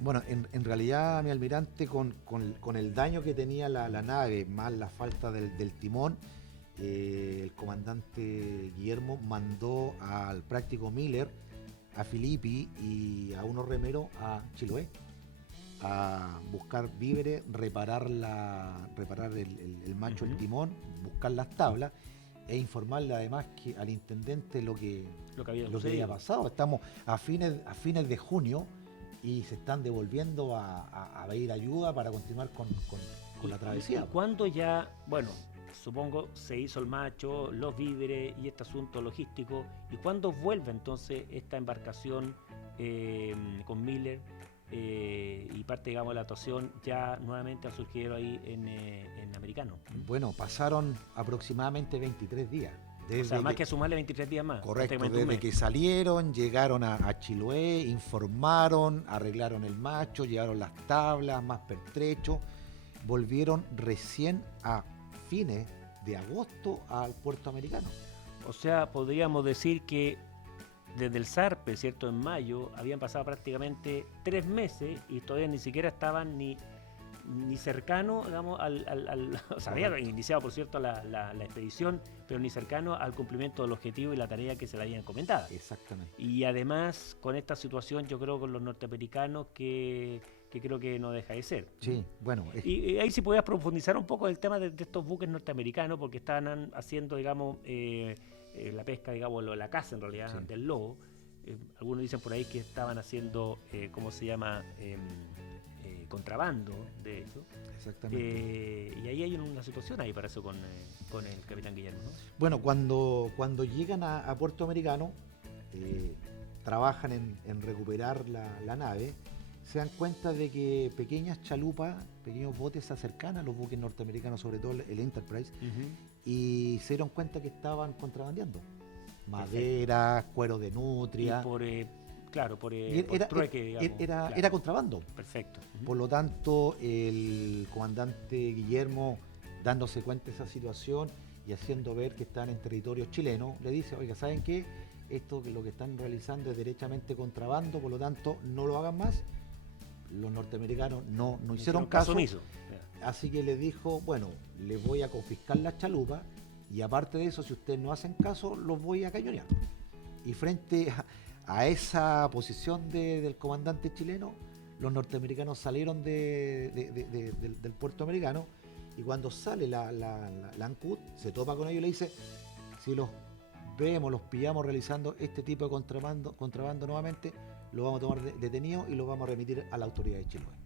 Bueno, en realidad, mi almirante, con el daño que tenía la nave, más la falta del timón, el comandante Guillermo mandó al práctico Miller, a Filippi y a unos remeros a Chiloé a buscar víveres, reparar el macho, el timón, buscar las tablas e informarle además que al intendente lo que había pasado. Estamos a fines de junio y se están devolviendo a pedir ayuda para continuar con la travesía. ¿Y cuándo ya, bueno, supongo se hizo el macho, los víveres y este asunto logístico, y cuándo vuelve entonces esta embarcación con Miller y parte, digamos, de la actuación ya nuevamente al surgidero ahí en Americano? Bueno, pasaron aproximadamente 23 días. O sea, más que sumarle 23 días más. Correcto, desde que salieron, llegaron a Chiloé, informaron, arreglaron el macho, llevaron las tablas, más pertrecho, volvieron recién a fines de agosto al Puerto Americano. O sea, podríamos decir que desde el zarpe, ¿cierto?, en mayo, habían pasado prácticamente 3 meses y todavía ni siquiera estaban ni cercano, digamos, o sea, había iniciado, por cierto, la expedición, pero ni cercano al cumplimiento del objetivo y la tarea que se le había encomendado. Exactamente. Y además, con esta situación, yo creo, con los norteamericanos, que creo que no deja de ser. Sí, bueno. Y ahí si podías profundizar un poco el tema de estos buques norteamericanos, porque estaban haciendo, digamos, la pesca, digamos, la caza en realidad, sí, del lobo. Algunos dicen por ahí que estaban haciendo, ¿cómo se llama?, contrabando de eso. Exactamente. Y ahí hay una situación ahí para eso con el capitán Guillermo, ¿no? Bueno, cuando llegan a Puerto Americano, trabajan en recuperar la nave, se dan cuenta de que pequeñas chalupas, pequeños botes se acercan a los buques norteamericanos, sobre todo el Enterprise, y se dieron cuenta que estaban contrabandeando madera, cuero de nutria. Y por trueque, digamos. Era contrabando. Perfecto. Por lo tanto, el comandante Guillermo, dándose cuenta de esa situación y haciendo ver que están en territorio chileno, le dice: oiga, ¿saben qué? Esto, lo que están realizando es derechamente contrabando, por lo tanto, no lo hagan más. Los norteamericanos no hicieron caso. Así que les dijo: bueno, les voy a confiscar las chalupas y aparte de eso, si ustedes no hacen caso, los voy a cañonear. Y frente a esa posición del comandante chileno, los norteamericanos salieron del puerto americano, y cuando sale la ANCUD, se topa con ellos y le dice: si los pillamos realizando este tipo de contrabando nuevamente, lo vamos a tomar detenido y lo vamos a remitir a la autoridad de Chiloé.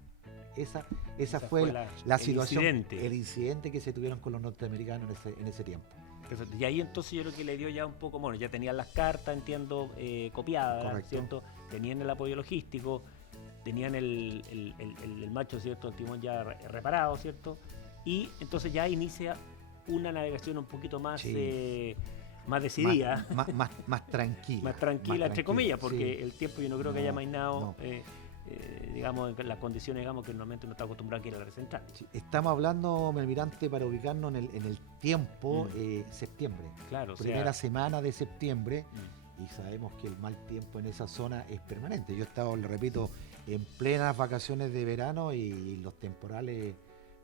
Esa fue la situación, el incidente que se tuvieron con los norteamericanos en ese tiempo. Perfecto. Y ahí entonces yo creo que le dio ya un poco, bueno, ya tenían las cartas, entiendo, copiadas. Correcto. ¿Cierto? Tenían el apoyo logístico, tenían el macho, ¿cierto?, el timón ya reparado, ¿cierto? Y entonces ya inicia una navegación un poquito más, sí, más decidida. Más tranquila. Más tranquila, entre comillas, porque sí, el tiempo yo no creo que haya mainado. Digamos, en las condiciones, digamos, que normalmente no está acostumbrado a ir a la central. Sí, estamos hablando, mi almirante, para ubicarnos en el tiempo, septiembre. Claro, primera semana de septiembre, y sabemos que el mal tiempo en esa zona es permanente. Yo he estado, le repito, en plenas vacaciones de verano y los temporales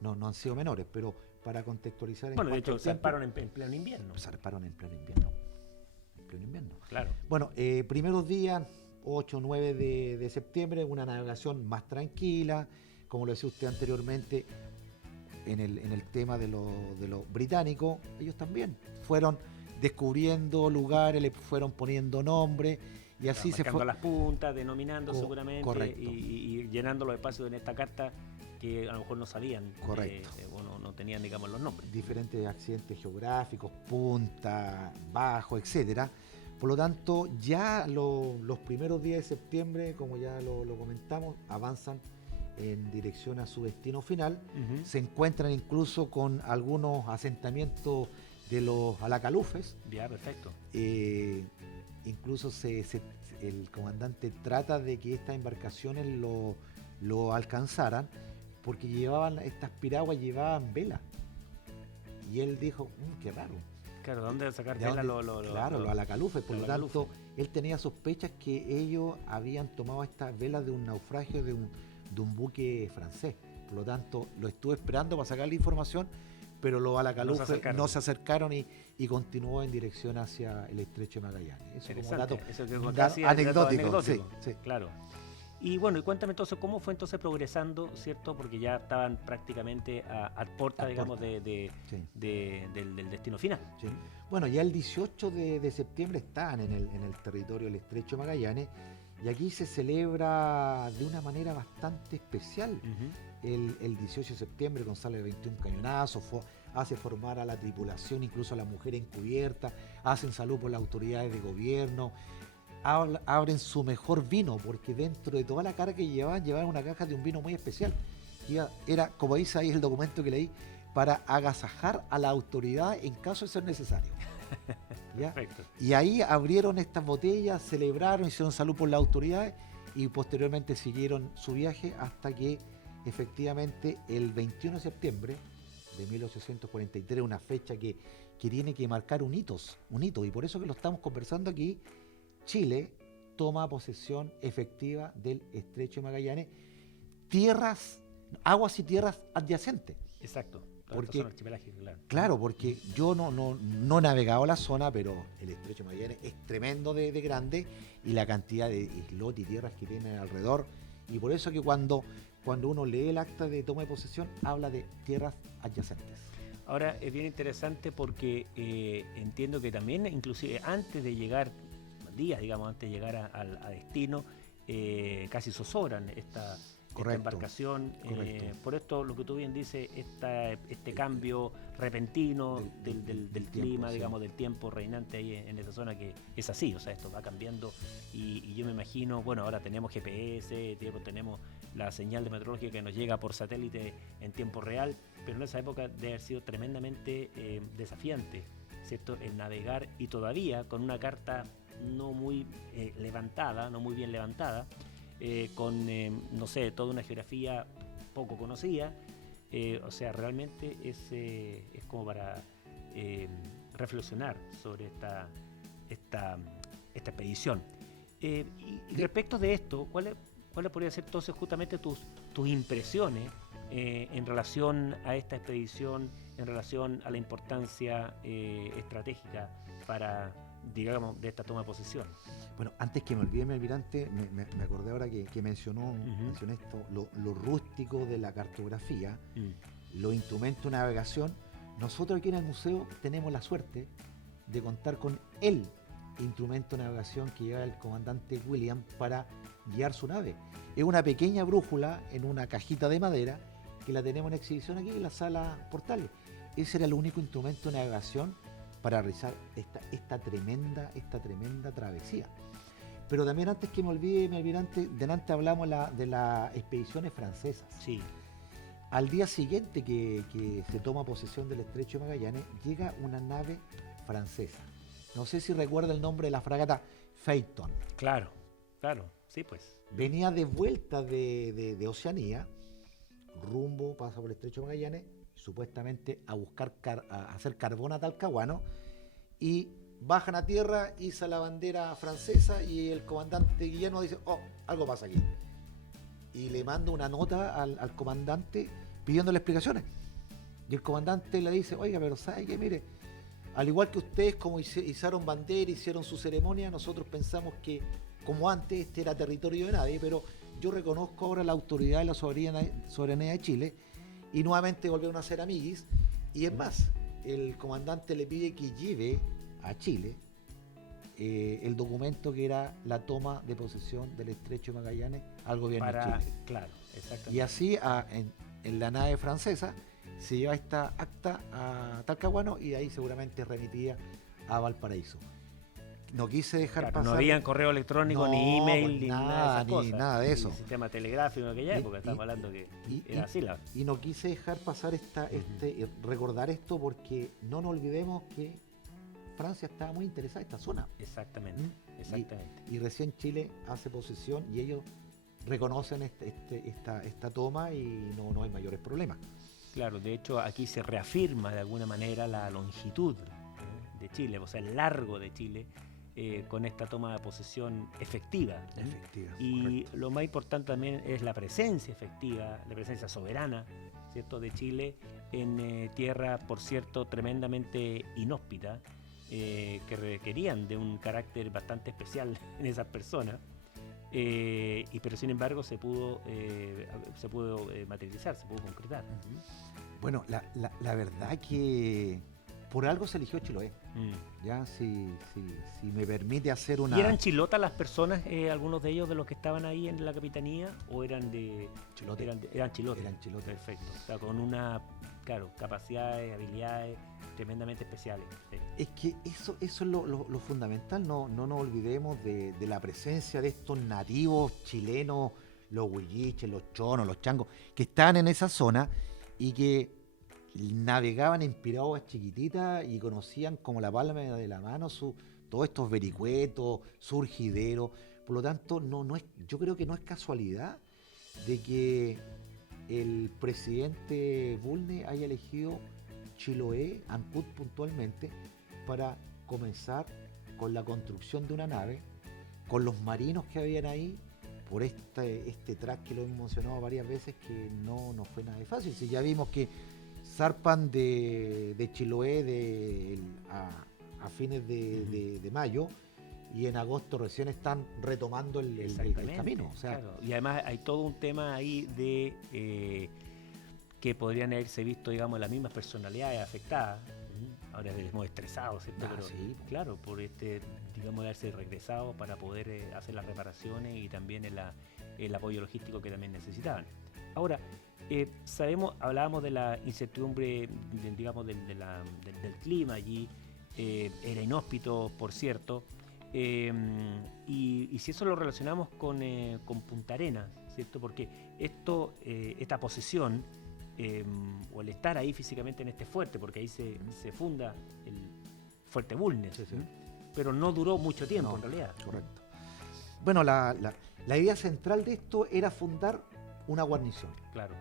no han sido menores, pero para contextualizar en Bueno, de cuanto hecho, al tiempo, zarparon en pleno invierno. zarparon en pleno invierno. En pleno invierno. Claro. Bueno, primeros días, 8 o 9 de septiembre, una navegación más tranquila, como lo decía usted anteriormente, en el tema de los británicos, ellos también fueron descubriendo lugares, le fueron poniendo nombres, y así Claro, se marcando fue. las puntas, denominando seguramente, Correcto. y llenando los espacios en esta carta que a lo mejor no sabían, Correcto. o no tenían, digamos, los nombres. Diferentes accidentes geográficos, punta, bajo, etcétera. Por lo tanto, ya los primeros días de septiembre, como ya lo comentamos, avanzan en dirección a su destino final. Uh-huh. Se encuentran incluso con algunos asentamientos de los alacalufes. Ya, perfecto. Incluso el comandante trata de que estas embarcaciones lo alcanzaran, porque estas piraguas llevaban vela. Y él dijo, qué raro. Claro, ¿de dónde sacar ¿De vela dónde? Claro, los alacalufes. Por lo tanto, él tenía sospechas que ellos habían tomado estas velas de un naufragio de un buque francés. Por lo tanto, lo estuve esperando para sacar la información, pero los alacalufes no se acercaron y continuó en dirección hacia el estrecho de Magallanes. Eso como dato, anecdótico. Sí. Claro. Y bueno, y cuéntame entonces cómo fue entonces progresando, ¿cierto? Porque ya estaban prácticamente a puerta, digamos, del destino final. Sí. Bueno, ya el 18 de septiembre están en el territorio del estrecho de Magallanes, y aquí se celebra de una manera bastante especial. Uh-huh. El 18 de septiembre Gonzalo de 21 cañonazos, hace formar a la tripulación, incluso a la mujer encubierta, hacen salud por las autoridades de gobierno, abren su mejor vino, porque dentro de toda la carga que llevaban una caja de un vino muy especial. Era, como dice ahí el documento que leí, para agasajar a la autoridad en caso de ser necesario. ¿Ya? Perfecto. Y ahí abrieron estas botellas, celebraron, hicieron salud por las autoridades y posteriormente siguieron su viaje hasta que efectivamente el 21 de septiembre de 1843, una fecha que tiene que marcar un hito, y por eso que lo estamos conversando aquí, Chile toma posesión efectiva del estrecho de Magallanes, aguas y tierras adyacentes. Exacto. Porque, claro, porque yo no he navegado la zona, pero el estrecho de Magallanes es tremendo de grande, y la cantidad de islotes y tierras que tienen alrededor, y por eso que cuando uno lee el acta de toma de posesión habla de tierras adyacentes. Ahora es bien interesante porque entiendo que también, inclusive antes de llegar, antes de llegar a destino, casi zozobran esta embarcación. Por esto, lo que tú bien dices, este cambio repentino del clima, tiempo, digamos, del tiempo reinante ahí en esa zona, que es así, o sea, esto va cambiando, y yo me imagino, bueno, ahora tenemos GPS, tenemos la señal de meteorología que nos llega por satélite en tiempo real, pero en esa época debe haber sido tremendamente desafiante, ¿cierto?, el navegar, y todavía con una carta no muy levantada, no muy bien levantada, con, no sé, toda una geografía poco conocida, o sea, realmente es como para reflexionar sobre esta expedición. Y respecto de esto, ¿cuáles podrían ser entonces justamente tus impresiones en relación a esta expedición, en relación a la importancia estratégica para, digamos, de esta toma de posesión? Bueno, antes que me olvide, mi almirante, me acordé ahora que mencioné esto, lo rústico de la cartografía, los instrumentos de navegación. Nosotros aquí en el museo tenemos la suerte de contar con el instrumento de navegación que lleva el comandante William para guiar su nave. Es una pequeña brújula en una cajita de madera que la tenemos en exhibición aquí en la sala Portales. Ese era el único instrumento de navegación para realizar esta tremenda travesía. Pero también, antes que me olvide, mi almirante, delante hablamos de las expediciones francesas. Sí. Al día siguiente que se toma posesión del estrecho de Magallanes, llega una nave francesa. No sé si recuerda el nombre de la fragata Phaeton. Claro, sí, pues. Venía de vuelta de Oceanía, pasa por el estrecho de Magallanes, supuestamente a hacer carbón a Talcahuano, y bajan a tierra, iza la bandera francesa, y el comandante Guillermo dice, algo pasa aquí. Y le manda una nota al comandante pidiéndole explicaciones. Y el comandante le dice, oiga, pero ¿sabe qué? Mire, al igual que ustedes, como izaron bandera, hicieron su ceremonia, nosotros pensamos que, como antes, este era territorio de nadie, pero yo reconozco ahora la autoridad y la soberanía de Chile, y nuevamente volvieron a ser amiguis, y es más, el comandante le pide que lleve a Chile el documento que era la toma de posesión del Estrecho de Magallanes al gobierno de Chile. Claro, exactamente. Y así en la nave francesa se lleva esta acta a Talcahuano y de ahí seguramente remitida a Valparaíso. No quise dejar pasar. No había correo electrónico, ni email, ni nada de eso. Ni sistema telegráfico en aquella época, estamos hablando que era así. Y no quise dejar pasar recordar esto porque no nos olvidemos que Francia estaba muy interesada en esta zona. Exactamente. Y recién Chile hace posesión y ellos reconocen esta toma y no hay mayores problemas. Claro, de hecho aquí se reafirma de alguna manera la longitud de Chile, o sea, el largo de Chile, con esta toma de posesión efectiva. Y correcto. Lo más importante también es la presencia efectiva, la presencia soberana, ¿cierto?, de Chile en tierra, por cierto, tremendamente inhóspita, que requerían de un carácter bastante especial en esas personas. Pero sin embargo se pudo materializar, se pudo concretar. Bueno, la verdad que por algo se eligió Chiloé. Ya, si me permite hacer una... ¿Y eran chilotas las personas, algunos de ellos de los que estaban ahí en la capitanía, o eran de Chilote? Eran chilotes. Perfecto. O sea, con una, capacidades, habilidades tremendamente especiales. Sí. Es que eso es lo fundamental, no nos olvidemos de la presencia de estos nativos chilenos, los huilliches, los chonos, los changos, que estaban en esa zona y que navegaban en piraguas chiquititas y conocían como la palma de la mano todos estos vericuetos, surgideros. Por lo tanto, yo creo que no es casualidad de que el presidente Bulnes haya elegido Chiloé, Ancud puntualmente, para comenzar con la construcción de una nave, con los marinos que habían ahí, por este track que lo hemos mencionado varias veces, que no fue nada de fácil. Si ya vimos que zarpan de Chiloé a fines de mayo, y en agosto recién están retomando el camino. O sea, claro. Y además hay todo un tema ahí de que podrían haberse visto, digamos, las mismas personalidades afectadas. Ahora hemos estresado, ¿cierto? Pero, sí. Claro, por digamos, haberse regresado para poder hacer las reparaciones y también el apoyo logístico que también necesitaban. Ahora, hablábamos de la incertidumbre, digamos, del clima allí, era inhóspito, por cierto, y si eso lo relacionamos con Punta Arenas, ¿cierto? Porque esta posesión, o el estar ahí físicamente en este fuerte, porque ahí se funda el Fuerte Bulnes, sí. Pero no duró mucho tiempo, en realidad. Correcto. Bueno, la idea central de esto era fundar una guarnición. Claro.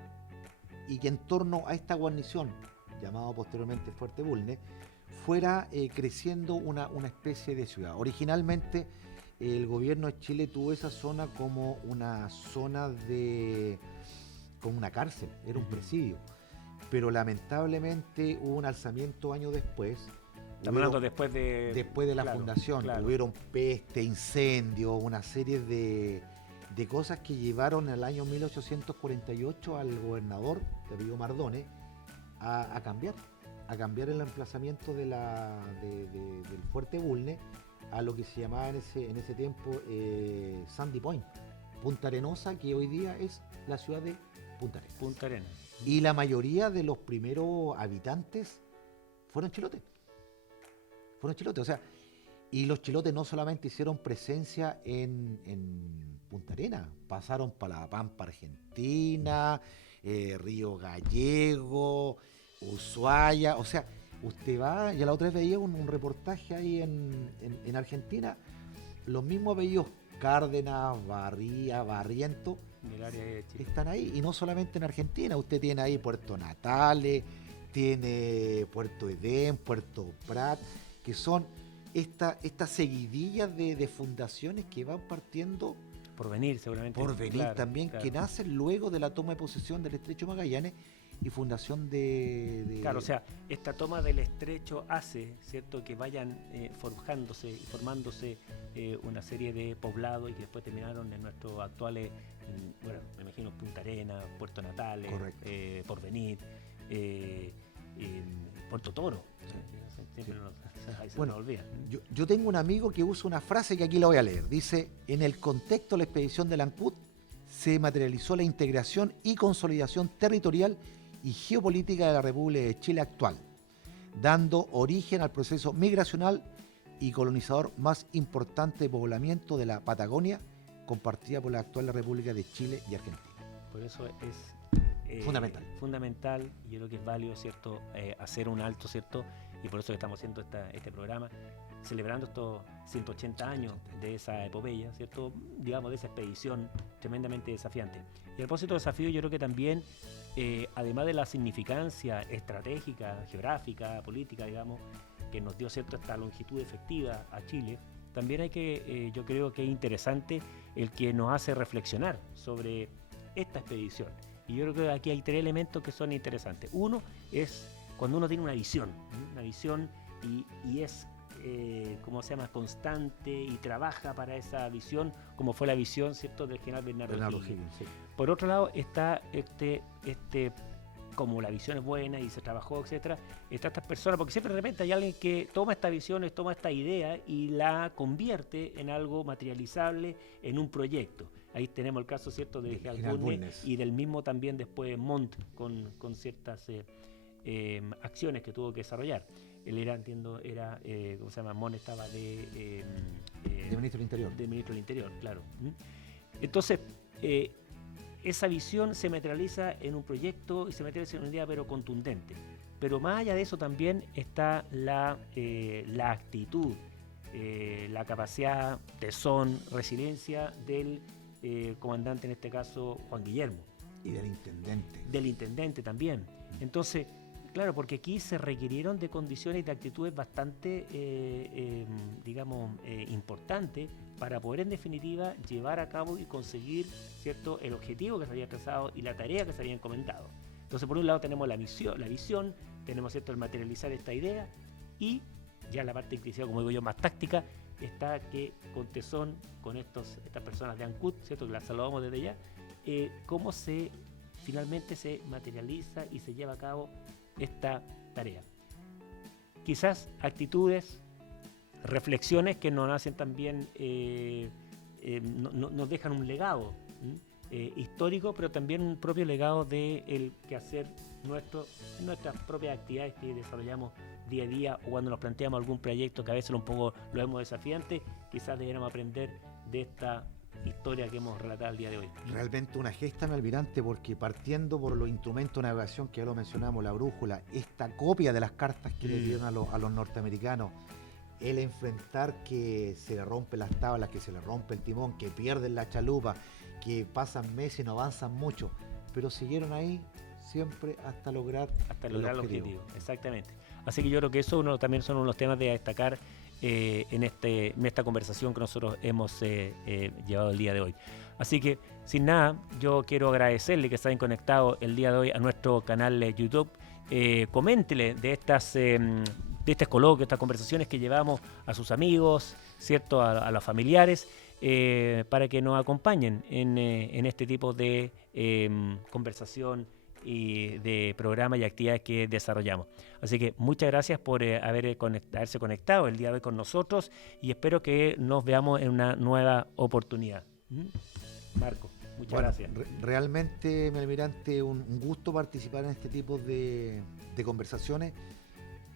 Y que en torno a esta guarnición, llamado posteriormente Fuerte Bulnes, fuera creciendo una especie de ciudad. Originalmente el gobierno de Chile tuvo esa zona como una zona como una cárcel, era un presidio. Pero lamentablemente hubo un alzamiento años después. Estamos hablando después de la fundación. Claro. Hubieron peste, incendios, una serie de cosas que llevaron al año 1848 al gobernador, de apellido Mardones, a cambiar el emplazamiento del Fuerte Bulnes a lo que se llamaba en ese tiempo Sandy Point, Punta Arenosa, que hoy día es la ciudad de Punta Arenas. Y la mayoría de los primeros habitantes fueron chilotes. O sea, y los chilotes no solamente hicieron presencia en Punta Arenas, pasaron para la Pampa Argentina, Río Gallego, Ushuaia. O sea, usted va, ya la otra vez veía un reportaje ahí en Argentina, los mismos apellidos Cárdenas, Barría, Barriento, del área de Chile, están ahí. Y no solamente en Argentina, usted tiene ahí Puerto Natales, tiene Puerto Edén, Puerto Prat, que son estas seguidillas de fundaciones que van partiendo por venir seguramente. Por venir, claro, también, claro, que nacen luego de la toma de posesión del Estrecho de Magallanes y fundación Claro, o sea, esta toma del estrecho hace, ¿cierto?, que vayan forjándose y formándose una serie de poblados y que después terminaron en nuestros actuales, bueno, me imagino Punta Arenas, Puerto Natales, Porvenir, Puerto Toro. Siempre se nos olvida. Yo tengo un amigo que usa una frase que aquí la voy a leer. Dice: en el contexto de la expedición de Ancud se materializó la integración y consolidación territorial y geopolítica de la República de Chile actual, dando origen al proceso migracional y colonizador más importante de poblamiento de la Patagonia, compartida por la actual República de Chile y Argentina. Por eso es fundamental, y yo creo que es válido, ¿cierto?, hacer un alto, ¿cierto?, y por eso que estamos haciendo este programa, celebrando estos 180 años de esa epopeya, ¿cierto?, digamos, de esa expedición tremendamente desafiante. Y a propósito de desafío, yo creo que también, además de la significancia estratégica, geográfica, política, digamos, que nos dio, ¿cierto?, esta longitud efectiva a Chile, también hay que, yo creo que es interesante el que nos hace reflexionar sobre esta expedición. Y yo creo que aquí hay 3 elementos que son interesantes. Uno es cuando uno tiene una visión y es, ¿cómo se llama?, constante y trabaja para esa visión, como fue la visión, ¿cierto?, del general Bernardo O'Higgins. Sí. Por otro lado está como la visión es buena y se trabajó, etcétera, está estas personas, porque siempre de repente hay alguien que toma esta visión, toma esta idea y la convierte en algo materializable, en un proyecto. Ahí tenemos el caso, ¿cierto?, de General Bulnes y del mismo también después Montt con ciertas acciones que tuvo que desarrollar. Él era, entiendo, ¿cómo se llama? Montt estaba de Ministro del Interior. De Ministro del Interior, claro. Entonces, esa visión se materializa en un proyecto y se materializa en una idea, pero contundente. Pero más allá de eso también está la actitud, la capacidad, tesón, resiliencia del comandante, en este caso, Juan Guillermo. Y del intendente. Del intendente también. Entonces, claro, porque aquí se requirieron de condiciones y de actitudes bastante, importantes para poder, en definitiva, llevar a cabo y conseguir, ¿cierto?, el objetivo que se había trazado y la tarea que se había encomendado. Entonces, por un lado tenemos la visión, tenemos, ¿cierto?, el materializar esta idea, y ya la parte inclusiva, como digo yo, más táctica, está que con tesón, con estas personas de Ancud, ¿cierto?, que las saludamos desde ya, cómo finalmente se materializa y se lleva a cabo esta tarea. Quizás actitudes, reflexiones que nos hacen también, nos dejan un legado histórico, pero también un propio legado del quehacer nuestro, en nuestras propias actividades que desarrollamos día a día, o cuando nos planteamos algún proyecto que a veces un poco lo vemos desafiante, quizás deberíamos aprender de esta historia que hemos relatado el día de hoy. Realmente una gesta, mi almirante, porque partiendo por los instrumentos de navegación que ya lo mencionamos, la brújula, esta copia de las cartas que le dieron a los norteamericanos, el enfrentar que se le rompen las tablas, que se le rompe el timón, que pierden la chalupa, que pasan meses y no avanzan mucho, pero siguieron ahí siempre hasta lograr el objetivo. Exactamente. Así que yo creo que eso también son unos temas de destacar en esta conversación que nosotros hemos llevado el día de hoy. Así que, sin nada, yo quiero agradecerle que estén conectados el día de hoy a nuestro canal de YouTube. Coméntele de este coloquio, estas conversaciones que llevamos a sus amigos, ¿cierto?, a los familiares, para que nos acompañen en este tipo de conversación y de programas y actividades que desarrollamos. Así que muchas gracias por haberse conectado el día de hoy con nosotros, y espero que nos veamos en una nueva oportunidad. Marco, muchas gracias. Realmente, mi almirante, un gusto participar en este tipo de conversaciones,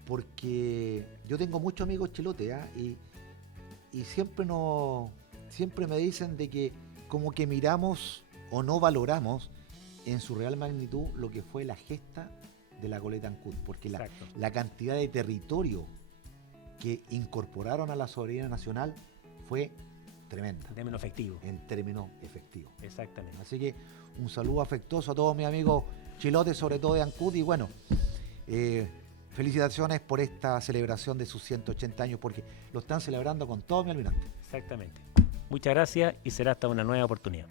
porque yo tengo muchos amigos chilotes, y siempre me dicen de que como que miramos o no valoramos en su real magnitud lo que fue la gesta de la goleta Ancud, porque la cantidad de territorio que incorporaron a la soberanía nacional fue tremenda. En términos efectivos. En términos efectivos. Exactamente. Así que un saludo afectuoso a todos mis amigos chilotes, sobre todo de Ancud, y bueno, felicitaciones por esta celebración de sus 180 años, porque lo están celebrando con todo, mi almirante. Exactamente. Muchas gracias y será hasta una nueva oportunidad.